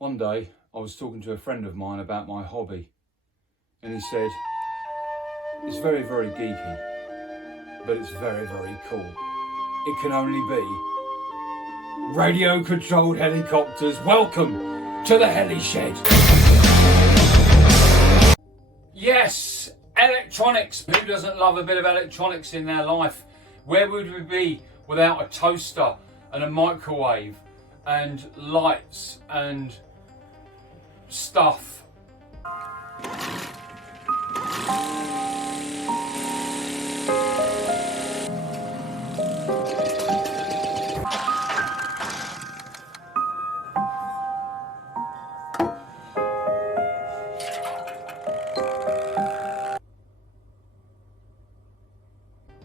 One day I was talking to a friend of mine about my hobby, and he said, it's very, very geeky, but it's very, very cool. It can only be radio controlled helicopters. Welcome to the Heli Shed. Yes, electronics. Who doesn't love a bit of electronics in their life? Where would we be without a toaster and a microwave and lights and stuff?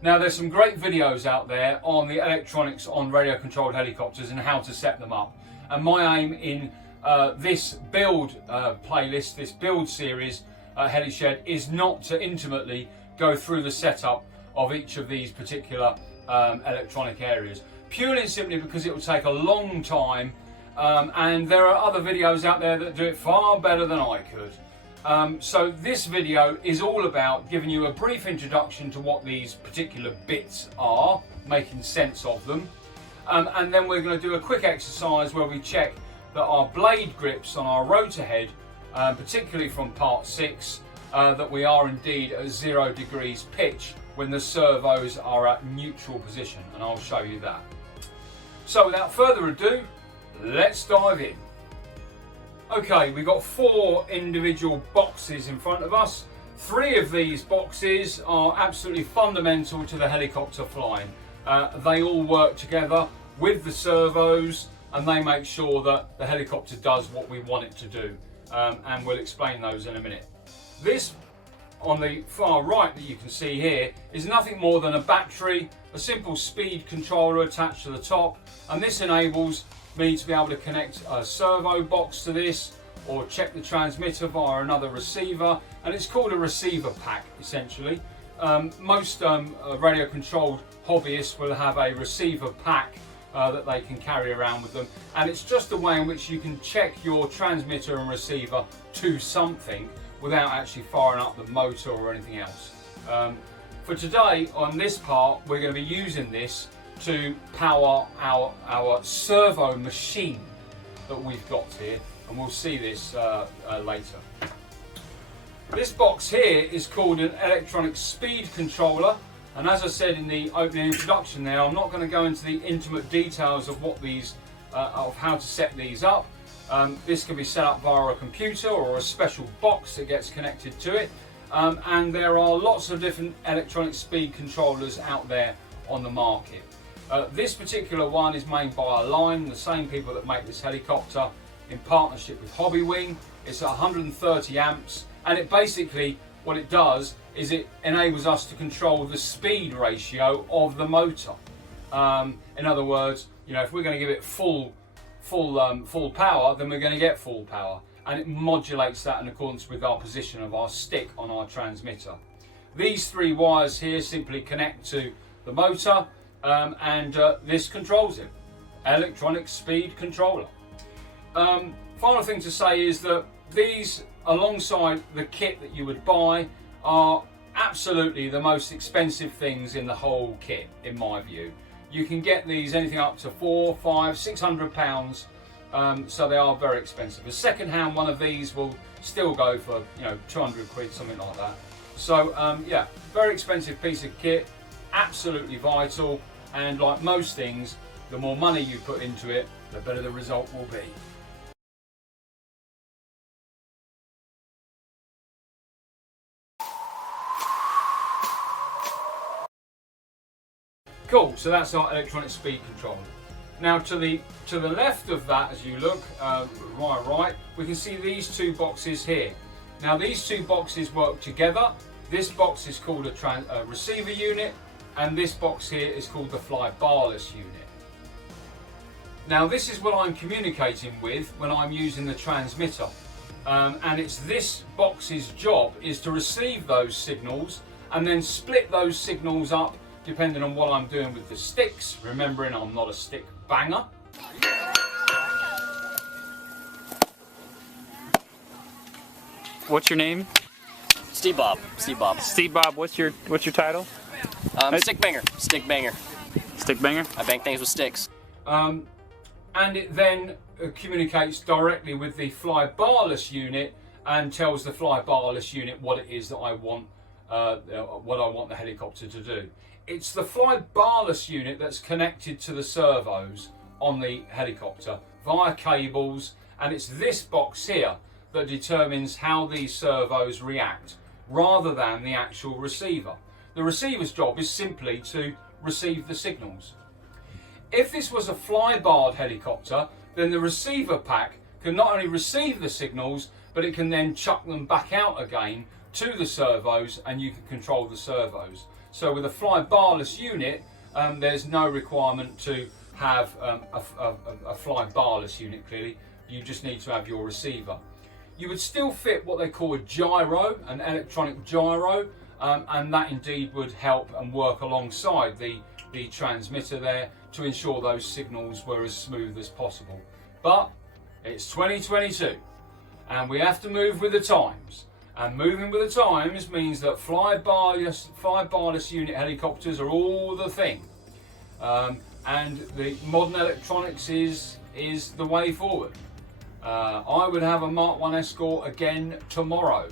Now there's some great videos out there on the electronics on radio controlled helicopters and how to set them up. And my aim in this build playlist, this build series, Heli Shed, is not to intimately go through the setup of each of these particular electronic areas. Purely and simply because it will take a long time, and there are other videos out there that do it far better than I could. So this video is all about giving you a brief introduction to what these particular bits are, making sense of them, and then we're going to do a quick exercise where we check that our blade grips on our rotor head, particularly from part 6, that we are indeed at 0 degrees pitch when the servos are at neutral position, and I'll show you that. So without further ado, let's dive in. Okay, we've got 4 individual boxes in front of us. 3 of these boxes are absolutely fundamental to the helicopter flying. They all work together with the servos, and they make sure that the helicopter does what we want it to do. And we'll explain those in a minute. This on the far right that you can see here is nothing more than a battery, a simple speed controller attached to the top, and this enables me to be able to connect a servo box to this or check the transmitter via another receiver, and it's called a receiver pack essentially. Most radio controlled hobbyists will have a receiver pack that they can carry around with them, and it's just a way in which you can check your transmitter and receiver to something without actually firing up the motor or anything else. For today on this part we're going to be using this to power our servo machine that we've got here, and we'll see this later. This box here is called an electronic speed controller, and as I said in the opening introduction there, I'm not going to go into the intimate details of what these of how to set these up. This can be set up via a computer or a special box that gets connected to it, and there are lots of different electronic speed controllers out there on the market. This particular one is made by Align, the same people that make this helicopter, in partnership with Hobbywing. It's at 130 amps, and it basically, what it does is it enables us to control the speed ratio of the motor. In other words, you know, if we're going to give it full power, then we're going to get full power, and it modulates that in accordance with our position of our stick on our transmitter. These 3 wires here simply connect to the motor, and this controls it. Electronic speed controller. Final thing to say is that these, alongside the kit that you would buy, are absolutely the most expensive things in the whole kit, in my view. You can get these anything up to £400, £500, £600, so they are very expensive. A second-hand one of these will still go for, you know, 200 quid, something like that. So yeah, very expensive piece of kit, absolutely vital, and like most things, the more money you put into it, the better the result will be. Cool, so that's our electronic speed controller. Now to the left of that, as you look, right, we can see these 2 boxes here. Now these 2 boxes work together. This box is called a receiver unit, and this box here is called the fly barless unit. Now this is what I'm communicating with when I'm using the transmitter, and it's this box's job is to receive those signals and then split those signals up depending on what I'm doing with the sticks, remembering I'm not a stick banger. What's your name? Steve Bob. Steve Bob. Steve Bob. What's your title? Stick banger. Stick banger. Stick banger. I bang things with sticks. And it then communicates directly with the fly barless unit and tells the fly barless unit what it is that I want, what I want the helicopter to do. It's the fly barless unit that's connected to the servos on the helicopter via cables, and it's this box here that determines how these servos react rather than the actual receiver. The receiver's job is simply to receive the signals. If this was a fly-barred helicopter, then the receiver pack can not only receive the signals, but it can then chuck them back out again to the servos, and you can control the servos. So with a fly-barless unit, there's no requirement to have a fly-barless unit, clearly. You just need to have your receiver. You would still fit what they call a gyro, an electronic gyro, and that indeed would help and work alongside the transmitter there to ensure those signals were as smooth as possible. But it's 2022 and we have to move with the times, and moving with the times means that fly-barless unit helicopters are all the thing, and the modern electronics is the way forward. I would have a Mark 1 Escort again tomorrow,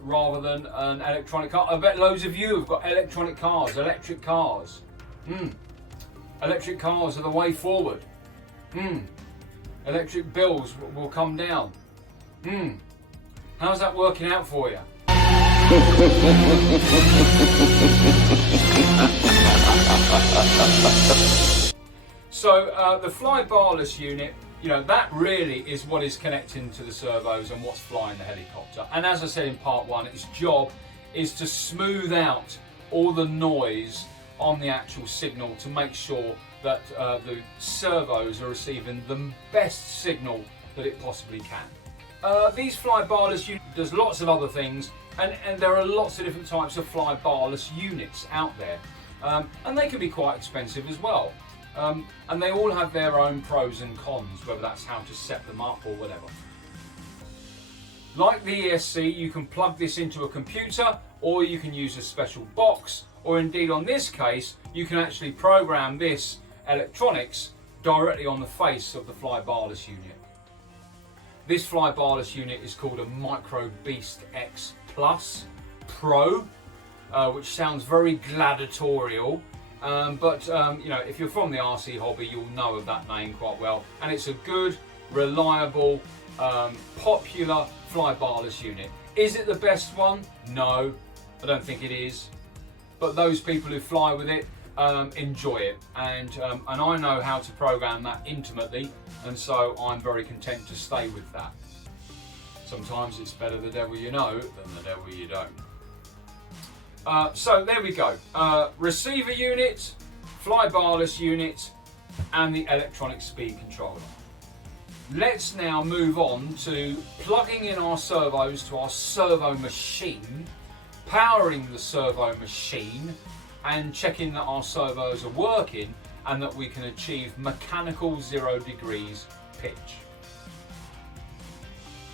rather than an electronic car. I bet loads of you have got electronic cars, electric cars. Electric cars are the way forward. Electric bills will come down. How's that working out for you? So the fly-barless unit, you know, that really is what is connecting to the servos and what's flying the helicopter. And as I said in part one, its job is to smooth out all the noise on the actual signal to make sure that the servos are receiving the best signal that it possibly can. These fly-barless units does lots of other things, and there are lots of different types of fly-barless units out there, and they can be quite expensive as well. And they all have their own pros and cons, whether that's how to set them up or whatever. Like the ESC, you can plug this into a computer, or you can use a special box, or indeed on this case, you can actually program this electronics directly on the face of the fly-barless unit. This fly-barless unit is called a Micro Beast X Plus Pro, which sounds very gladiatorial. But you know, if you're from the RC hobby, you'll know of that name quite well, and it's a good, reliable, popular fly-barless unit. Is it the best one? No, I don't think it is. But those people who fly with it enjoy it, and I know how to program that intimately, and so I'm very content to stay with that. Sometimes it's better the devil you know than the devil you don't. So there we go. Receiver unit, fly-barless unit, and the electronic speed controller. Let's now move on to plugging in our servos to our servo machine, powering the servo machine, and checking that our servos are working and that we can achieve mechanical 0 degrees pitch.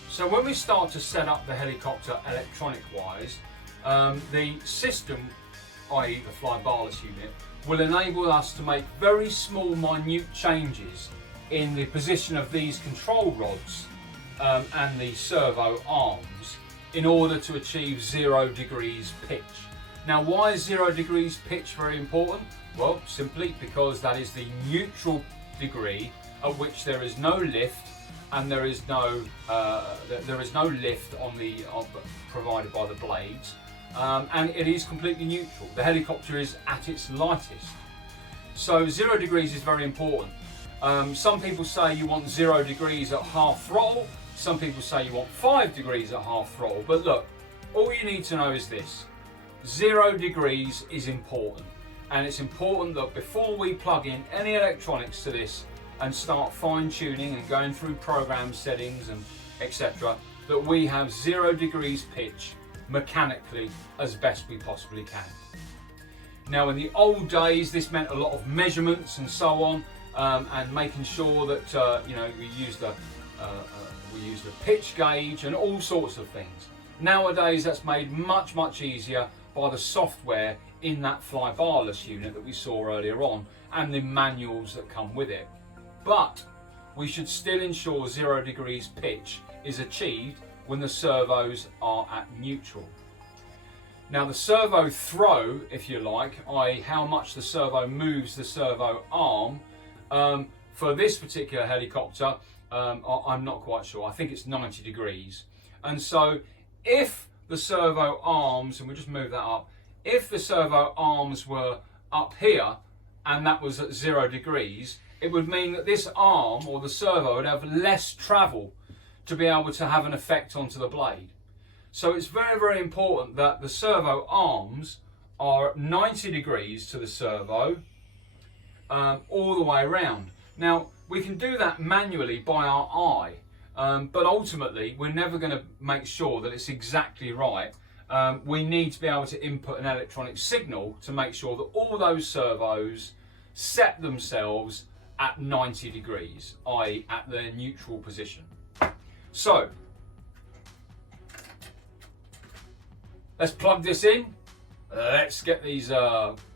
So when we start to set up the helicopter electronic-wise, the system, i.e. the fly-barless unit, will enable us to make very small, minute changes in the position of these control rods and the servo arms in order to achieve 0 degrees pitch. Now, why is 0 degrees pitch very important? Well, simply because that is the neutral degree at which there is no lift and there is no lift on the provided by the blades. And it is completely neutral. The helicopter is at its lightest. So 0 degrees is very important. Some people say you want 0 degrees at half throttle. Some people say you want 5 degrees at half throttle. But look, all you need to know is this. 0 degrees is important. And it's important that before we plug in any electronics to this and start fine-tuning and going through program settings and etc., that we have 0 degrees pitch mechanically as best we possibly can. Now, in the old days, this meant a lot of measurements and so on, and making sure that you know, we used a we used a pitch gauge and all sorts of things. Nowadays that's made much easier by the software in that fly barless unit that we saw earlier on and the manuals that come with it. But we should still ensure 0 degrees pitch is achieved when the servos are at neutral. Now the servo throw, if you like, i.e. how much the servo moves the servo arm, for this particular helicopter, I'm not quite sure. I think it's 90 degrees. And so if the servo arms, and we'll just move that up, if the servo arms were up here and that was at 0 degrees, it would mean that this arm or the servo would have less travel to be able to have an effect onto the blade. So it's very important that the servo arms are at 90 degrees to the servo all the way around. Now we can do that manually by our eye, but ultimately we're never going to make sure that it's exactly right. We need to be able to input an electronic signal to make sure that all those servos set themselves at 90 degrees, i.e. at their neutral position. So let's plug this in. Let's get these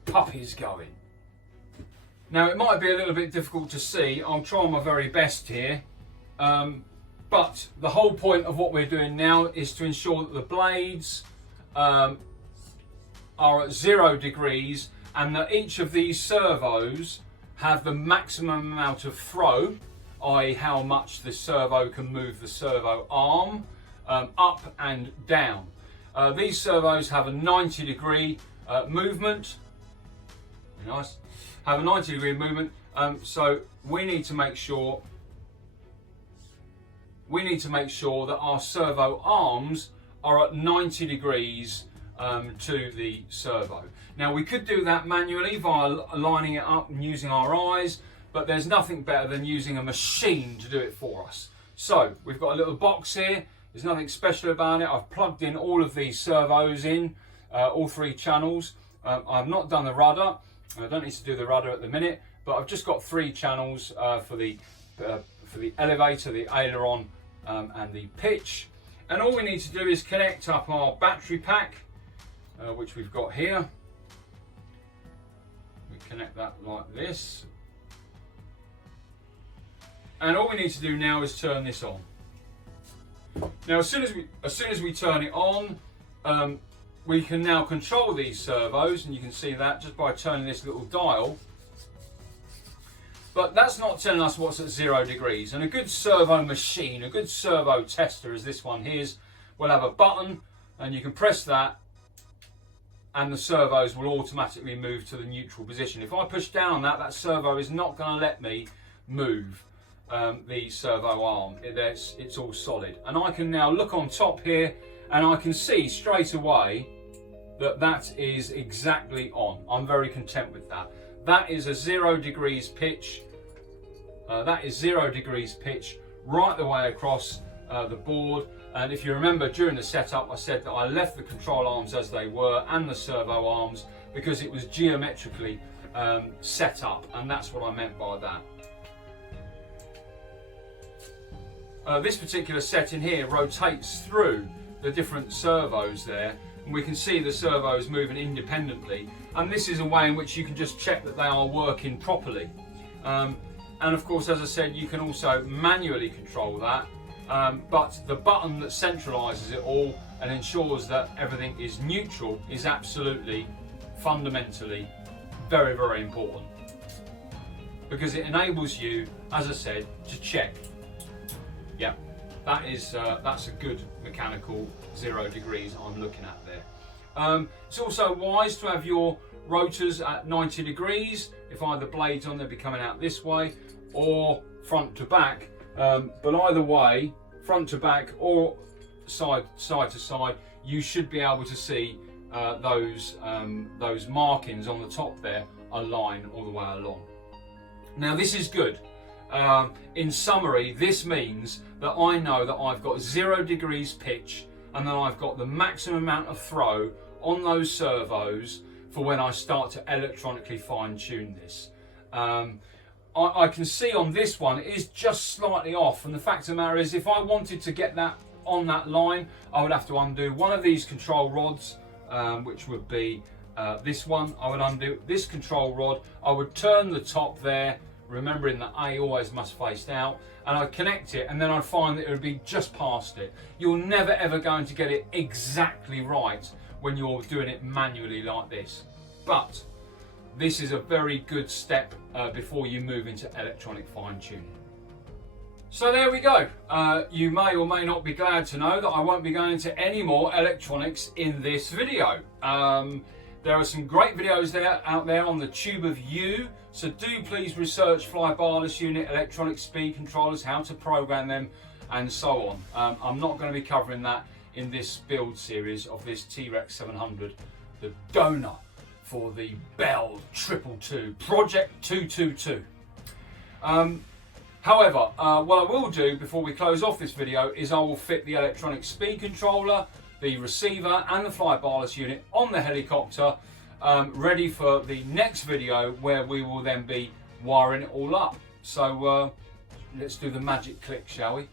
puppies going. Now it might be a little bit difficult to see. I'll try my very best here. But the whole point of what we're doing now is to ensure that the blades are at 0 degrees and that each of these servos have the maximum amount of throw, i.e. how much the servo can move the servo arm up and down. These servos have a 90 degree movement. Nice. Have a 90 degree movement. So we need to make sure that our servo arms are at 90 degrees to the servo. Now we could do that manually via lining it up and using our eyes, but there's nothing better than using a machine to do it for us. So we've got a little box here. There's nothing special about it. I've plugged in all of these servos in, all 3 channels. I've not done the rudder. I don't need to do the rudder at the minute, but I've just got 3 channels for the elevator, the aileron, and the pitch. And all we need to do is connect up our battery pack, which we've got here. We connect that like this. And all we need to do now is turn this on. Now, as soon as we turn it on, we can now control these servos, and you can see that just by turning this little dial. But that's not telling us what's at 0 degrees. And a good servo machine, a good servo tester, as this one here is, will have a button, and you can press that, and the servos will automatically move to the neutral position. If I push down on that, that servo is not going to let me move the servo arm. It's all solid. And I can now look on top here, and I can see straight away that that is exactly on. I'm very content with that. That is a 0 degrees pitch. That is 0 degrees pitch right the way across the board. And if you remember during the setup, I said that I left the control arms as they were and the servo arms because it was geometrically set up, and that's what I meant by that. This particular setting here rotates through the different servos there, and we can see the servos moving independently, and this is a way in which you can just check that they are working properly. And of course, as I said, you can also manually control that, but the button that centralizes it all and ensures that everything is neutral is absolutely fundamentally very important, because it enables you, as I said, to check. Yeah, that's a good mechanical 0 degrees I'm looking at there. It's also wise to have your rotors at 90 degrees. If either blade's on, they'll be coming out this way, or front to back. But either way, front to back or side to side, you should be able to see those markings on the top there align all the way along. Now this is good. In summary, this means that I know that I've got 0 degrees pitch, and then I've got the maximum amount of throw on those servos for when I start to electronically fine tune this. I can see on this one it is just slightly off, and the fact of the matter is, if I wanted to get that on that line, I would have to undo one of these control rods, which would be this one. I would undo this control rod, I would turn the top there, remembering that A always must face out, and I'd connect it, and then I'd find that it would be just past it. You're never ever going to get it exactly right when you're doing it manually like this, but this is a very good step before you move into electronic fine-tuning. So there we go. You may or may not be glad to know that I won't be going into any more electronics in this video. There are some great videos out there on the Tube of You, so do please research fly barless unit, electronic speed controllers, how to program them, and so on. I'm not going to be covering that in this build series of this Trex 700, the donor for the Bell 222, Project 222. However, what I will do before we close off this video is I will fit the electronic speed controller, the receiver and the fly barless unit on the helicopter, ready for the next video where we will then be wiring it all up. So let's do the magic click, shall we?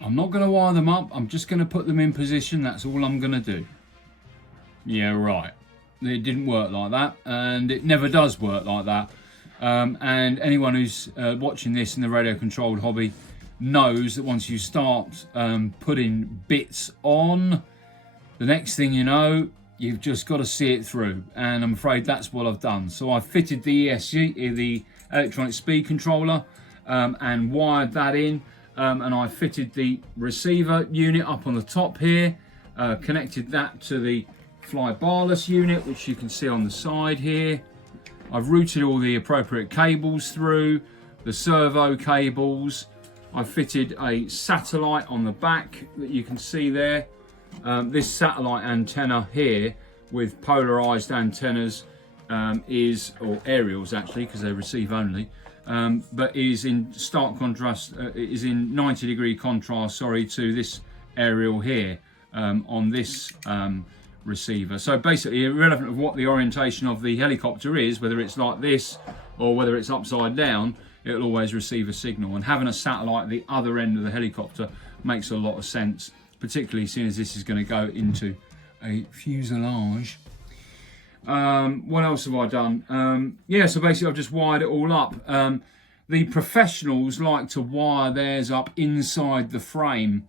I'm not going to wire them up, I'm just going to put them in position, that's all I'm going to do. Yeah, right. It didn't work like that, and it never does work like that. And anyone who's watching this in the radio controlled hobby knows that once you start putting bits on, the next thing you know, you've just got to see it through, and I'm afraid that's what I've done. So I fitted the ESC, the electronic speed controller, and wired that in, and I fitted the receiver unit up on the top here, connected that to the fly barless unit, which you can see on the side here. I've routed all the appropriate cables through, the servo cables. I've fitted a satellite on the back that you can see there. This satellite antenna here with polarized antennas or aerials actually, because they receive only, but is in stark contrast, is in 90-degree contrast, sorry, to this aerial here on this receiver. So basically, irrelevant of what the orientation of the helicopter is, whether it's like this or whether it's upside down, it'll always receive a signal. And having a satellite at the other end of the helicopter makes a lot of sense, particularly seeing as this is going to go into a fuselage. What else have I done? Yeah, so basically I've just wired it all up. The professionals like to wire theirs up inside the frame,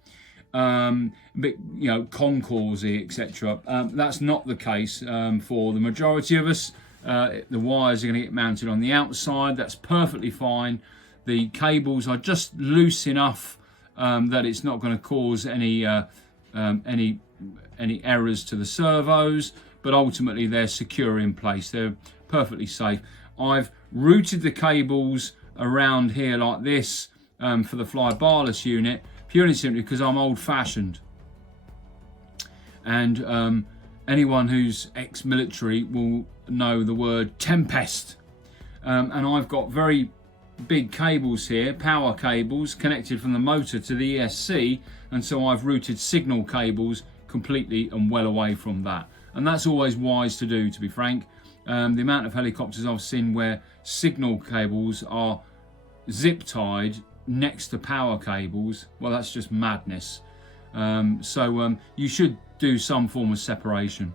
but, you know, concours-y, etc. That's not the case for the majority of us. The wires are going to get mounted on the outside. That's perfectly fine. The cables are just loose enough that it's not going to cause any errors to the servos, but ultimately they're secure in place. They're perfectly safe. I've routed the cables around here like this for the fly barless unit, purely simply because I'm old-fashioned, and anyone who's ex-military will know the word tempest, and I've got very big cables here, power cables connected from the motor to the ESC, and so I've routed signal cables completely and well away from that, and that's always wise to do, to be frank. The amount of helicopters I've seen where signal cables are zip tied next to power cables, well, that's just madness. So you should do some form of separation.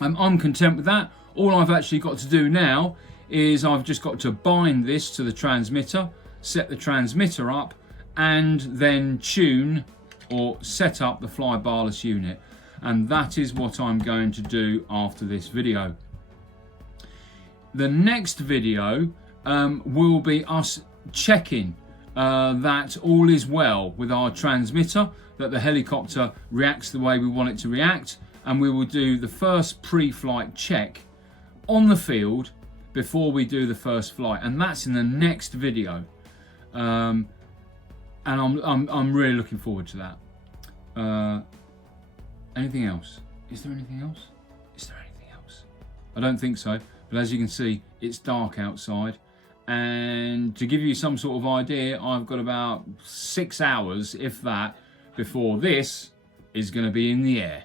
I'm content with that. All I've actually got to do now is I've just got to bind this to the transmitter, set the transmitter up, and then tune or set up the fly barless unit. And that is what I'm going to do after this video. The next video will be us checking that all is well with our transmitter, that the helicopter reacts the way we want it to react, and we will do the first pre-flight check on the field before we do the first flight, and that's in the next video. And I'm really looking forward to that. Anything else? Is there anything else? Is there anything else? I don't think so, but as you can see, it's dark outside. And to give you some sort of idea, I've got about 6 hours, if that, before this is going to be in the air.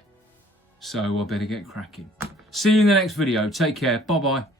So I better get cracking. See you in the next video. Take care. Bye-bye.